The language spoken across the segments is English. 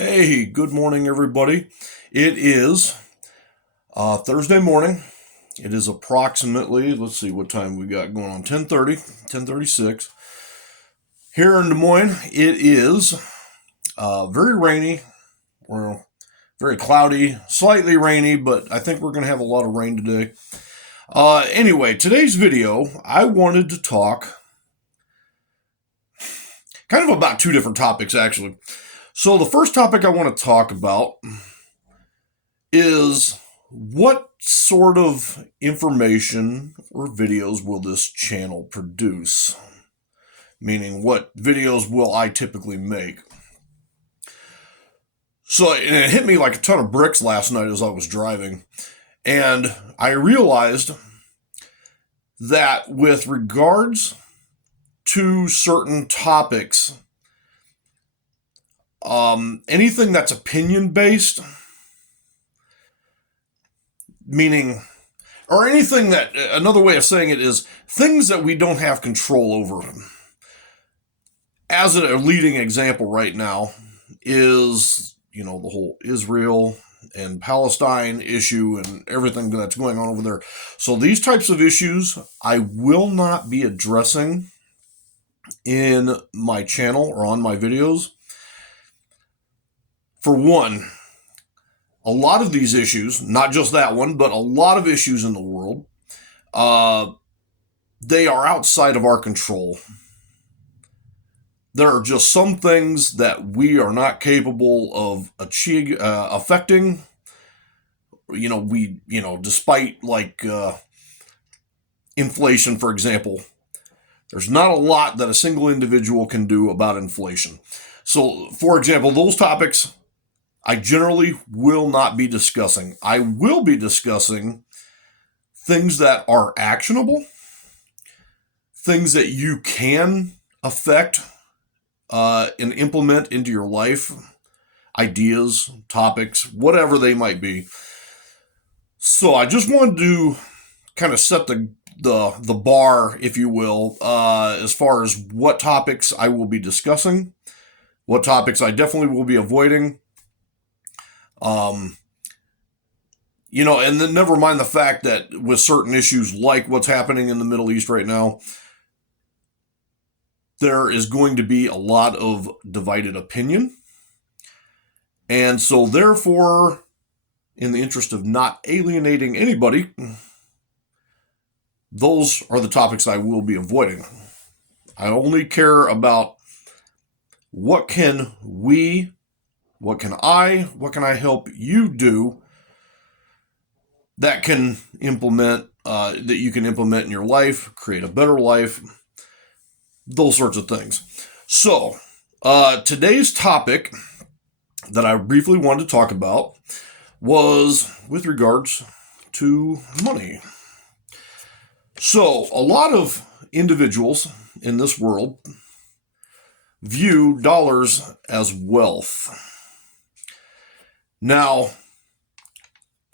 Hey, good morning, everybody. It is Thursday morning. It is approximately, let's see what time we got going on, 10:30, 10:36. Here in Des Moines, it is very rainy, or very cloudy, slightly rainy, but I think we're going to have a lot of rain today. Anyway, today's video, I wanted to talk kind of about two different topics, actually. So, the first topic I want to talk about is what sort of information or videos will this channel produce? Meaning, what videos will I typically make? So, and it hit me like a ton of bricks last night as I was driving. And I realized that with regards to certain topics, anything that's opinion based, meaning, or anything that, another way of saying it is things that we don't have control over. As a leading example right now is, the whole Israel and Palestine issue and everything that's going on over there. So these types of issues I will not be addressing in my channel or on my videos. For one, a lot of these issues, not just that one, but a lot of issues in the world, they are outside of our control. There are just some things that we are not capable of affecting. Despite inflation, for example, there's not a lot that a single individual can do about inflation. So, for example, those topics I generally will not be discussing. I will be discussing things that are actionable, things that you can affect and implement into your life, ideas, topics, whatever they might be. So I just wanted to kind of set the bar, if you will, as far as what topics I will be discussing, what topics I definitely will be avoiding. And then never mind the fact that with certain issues like what's happening in the Middle East right now, there is going to be a lot of divided opinion. And so therefore, in the interest of not alienating anybody, those are the topics I will be avoiding. I only care about what can I help you do that can implement, that you can implement in your life, create a better life, those sorts of things. So, today's topic that I briefly wanted to talk about was with regards to money. So, a lot of individuals in this world view dollars as wealth. Now,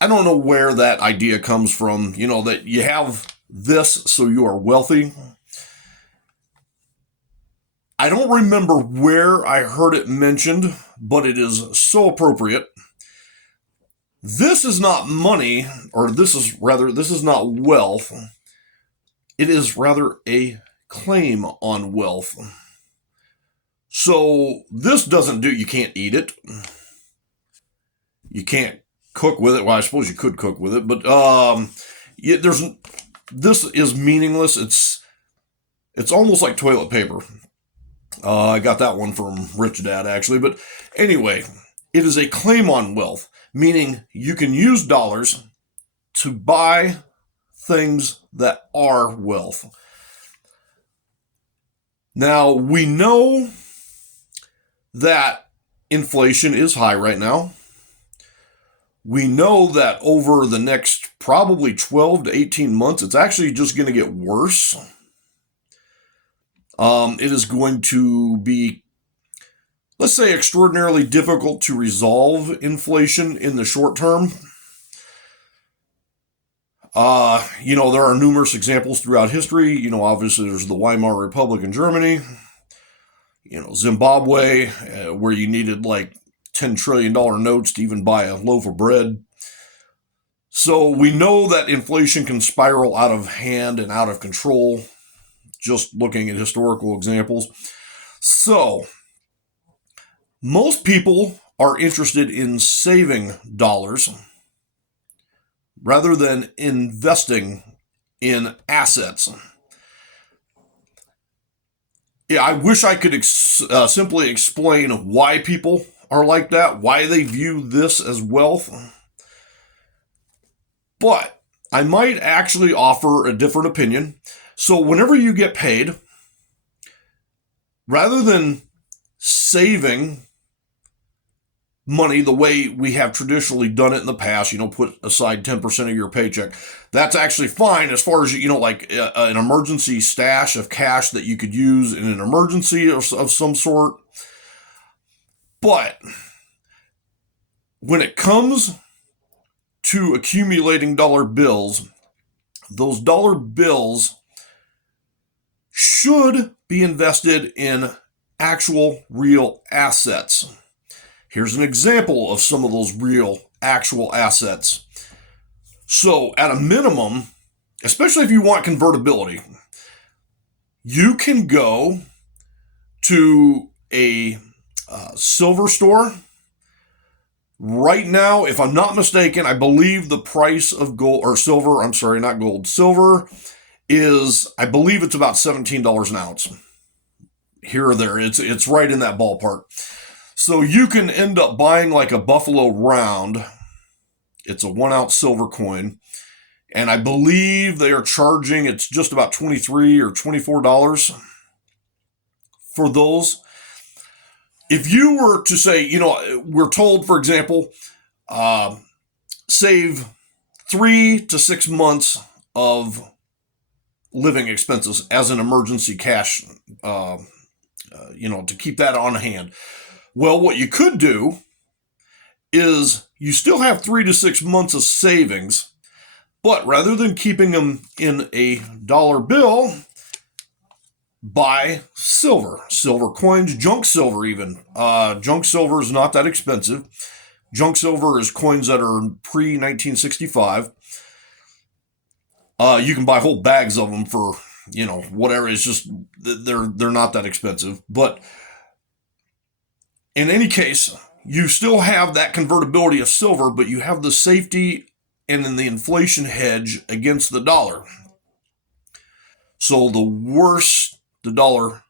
I don't know where that idea comes from, that you have this, so you are wealthy. I don't remember where I heard it mentioned, but it is so appropriate. This is not money, or this is not wealth. It is rather a claim on wealth. So this doesn't do, you can't eat it. You can't cook with it. Well, I suppose you could cook with it, but this is meaningless. It's almost like toilet paper. I got that one from Rich Dad, actually. But anyway, it is a claim on wealth, meaning you can use dollars to buy things that are wealth. Now, we know that inflation is high right now. We know that over the next probably 12 to 18 months, it's actually just going to get worse. It is going to be, let's say, extraordinarily difficult to resolve inflation in the short term. There are numerous examples throughout history. Obviously there's the Weimar Republic in Germany, Zimbabwe, where you needed like $10 trillion notes to even buy a loaf of bread. So we know that inflation can spiral out of hand and out of control, just looking at historical examples. So most people are interested in saving dollars rather than investing in assets. Yeah, I wish I could simply explain why people are like that, why they view this as wealth. But I might actually offer a different opinion. So whenever you get paid, rather than saving money the way we have traditionally done it in the past, put aside 10% of your paycheck. That's actually fine as far as, like an emergency stash of cash that you could use in an emergency of some sort. But when it comes to accumulating dollar bills, those dollar bills should be invested in actual real assets. Here's an example of some of those real, actual assets. So at a minimum, especially if you want convertibility, you can go to a silver store. Right now, if I'm not mistaken, I believe the price of gold or silver, I'm sorry, not gold, silver is, I believe it's about $17 an ounce. Here or there, it's right in that ballpark. So you can end up buying like a Buffalo Round. It's a 1 ounce silver coin. And I believe they are charging, it's just about $23 or $24 for those. If you were to say, we're told, for example, save 3 to 6 months of living expenses as an emergency cash, to keep that on hand. Well, what you could do is you still have 3 to 6 months of savings, but rather than keeping them in a dollar bill, buy silver coins, junk silver even. Junk silver is not that expensive. Junk silver is coins that are pre-1965. You can buy whole bags of them for, whatever. It's just, they're not that expensive. But in any case, you still have that convertibility of silver, but you have the safety and then the inflation hedge against the dollar. So the worse the dollar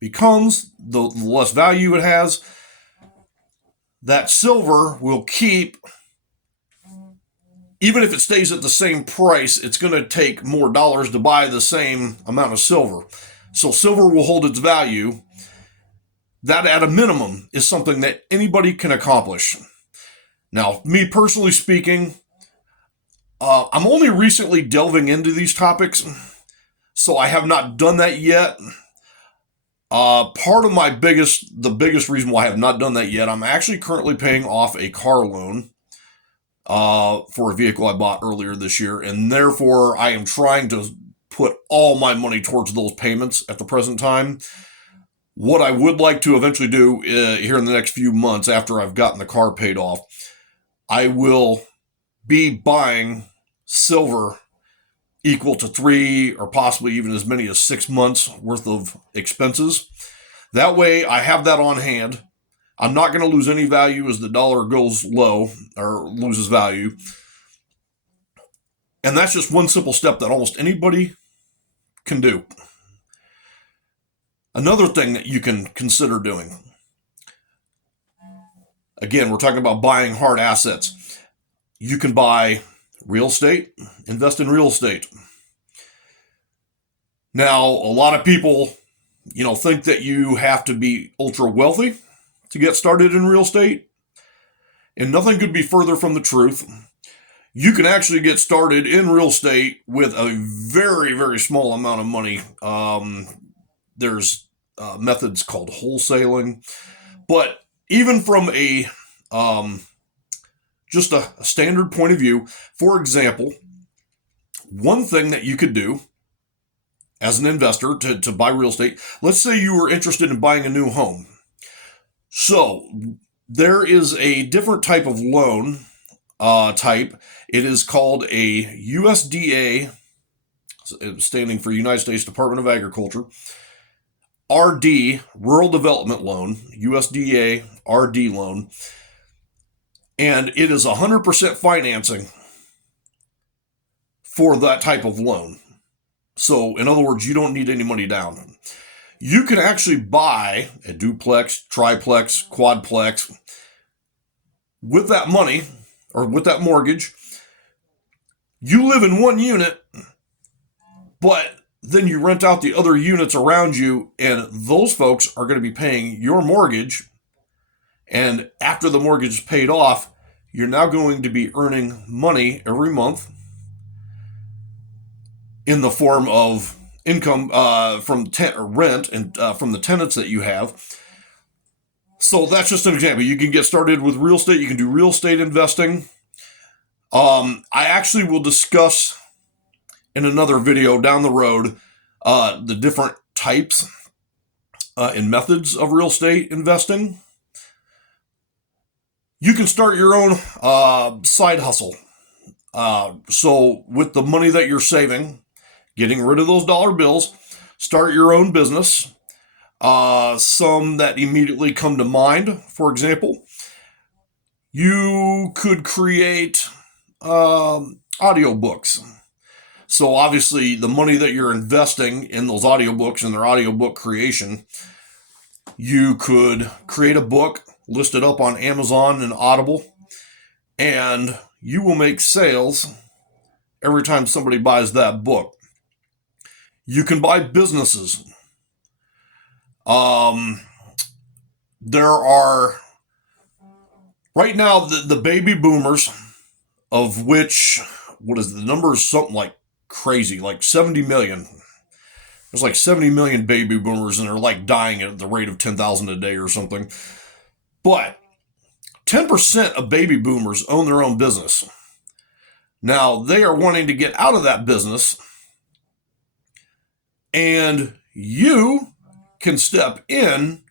becomes, the less value it has. That silver will keep, even if it stays at the same price, it's going to take more dollars to buy the same amount of silver. So silver will hold its value. That, at a minimum, is something that anybody can accomplish. Now, me personally speaking, I'm only recently delving into these topics, so I have not done that yet. Part of the biggest reason why I have not done that yet, I'm actually currently paying off a car loan for a vehicle I bought earlier this year, and therefore I am trying to put all my money towards those payments at the present time. What I would like to eventually do here in the next few months after I've gotten the car paid off, I will be buying silver equal to 3 or possibly even as many as 6 months worth of expenses. That way I have that on hand. I'm not going to lose any value as the dollar goes low or loses value. And that's just one simple step that almost anybody can do. Another thing that you can consider doing, again, we're talking about buying hard assets. You can buy real estate, invest in real estate. Now, a lot of people, think that you have to be ultra wealthy to get started in real estate. And nothing could be further from the truth. You can actually get started in real estate with a very, very small amount of money. There's methods called wholesaling. But even from a just a standard point of view, for example, one thing that you could do as an investor to buy real estate, let's say you were interested in buying a new home. So there is a different type of loan type. It is called a USDA, standing for United States Department of Agriculture, RD, Rural Development Loan, USDA RD loan, and it is 100% financing for that type of loan. So, in other words, you don't need any money down. You can actually buy a duplex, triplex, quadplex with that money or with that mortgage. You live in one unit, but then you rent out the other units around you, and those folks are going to be paying your mortgage. And after the mortgage is paid off, you're now going to be earning money every month in the form of income from rent and from the tenants that you have. So that's just an example. You can get started with real estate. You can do real estate investing. I actually will discuss in another video down the road the different types and methods of real estate investing. You can start your own side hustle. So with the money that you're saving, getting rid of those dollar bills, start your own business. Some that immediately come to mind, for example, you could create audiobooks. So obviously the money that you're investing in those audiobooks and their audiobook creation, you could create a book, list it up on Amazon and Audible, and you will make sales every time somebody buys that book. You can buy businesses. There are, right now, the baby boomers, of which, what is the number, is something like crazy, like 70 million. There's like 70 million baby boomers, and they're like dying at the rate of 10,000 a day or something. But 10% of baby boomers own their own business. Now, they are wanting to get out of that business, and you can step in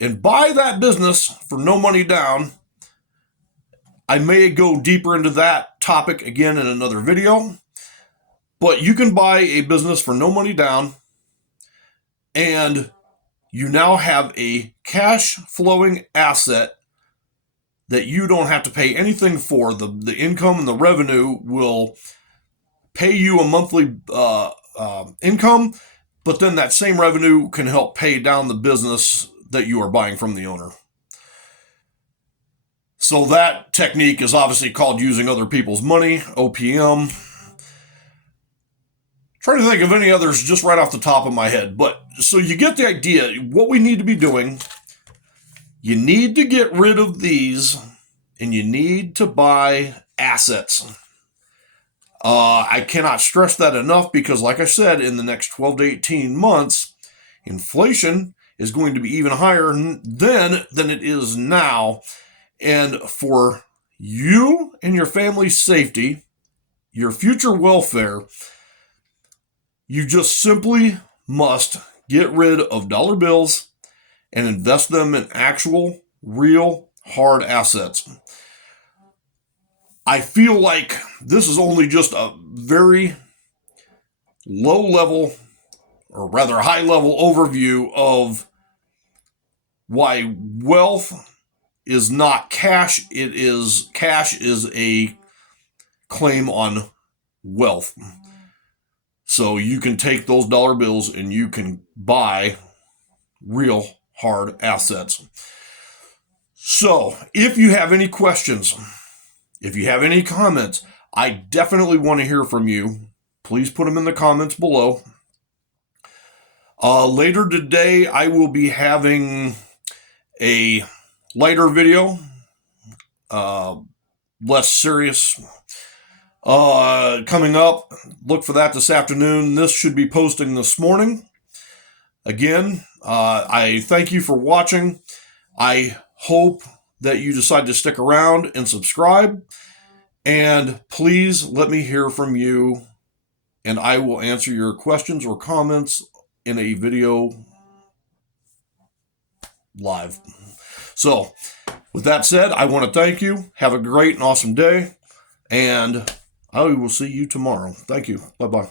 and buy that business for no money down. I may go deeper into that topic again in another video, but you can buy a business for no money down, and you now have a cash flowing asset that you don't have to pay anything for. The income and the revenue will pay you a monthly income, but then that same revenue can help pay down the business that you are buying from the owner. So that technique is obviously called using other people's money, OPM. Trying to think of any others just right off the top of my head. But so you get the idea. What we need to be doing, you need to get rid of these, and you need to buy assets. I cannot stress that enough, because like I said, in the next 12 to 18 months, inflation is going to be even higher than it is now. And for you and your family's safety, your future welfare, you just simply must get rid of dollar bills and invest them in actual, real, hard assets. I feel like this is only just a very low level, or rather high level overview of why wealth is not cash. Cash is a claim on wealth. So you can take those dollar bills and you can buy real hard assets. So if you have any questions, if you have any comments, I definitely want to hear from you. Please put them in the comments below. Later today, I will be having a lighter video, less serious, coming up. Look for that this afternoon. This should be posting this morning. Again, I thank you for watching. I hope that you decide to stick around and subscribe. And please let me hear from you, and I will answer your questions or comments in a video live. So, With that said, I want to thank you. Have a great and awesome day, and I will see you tomorrow. Thank you. Bye-bye.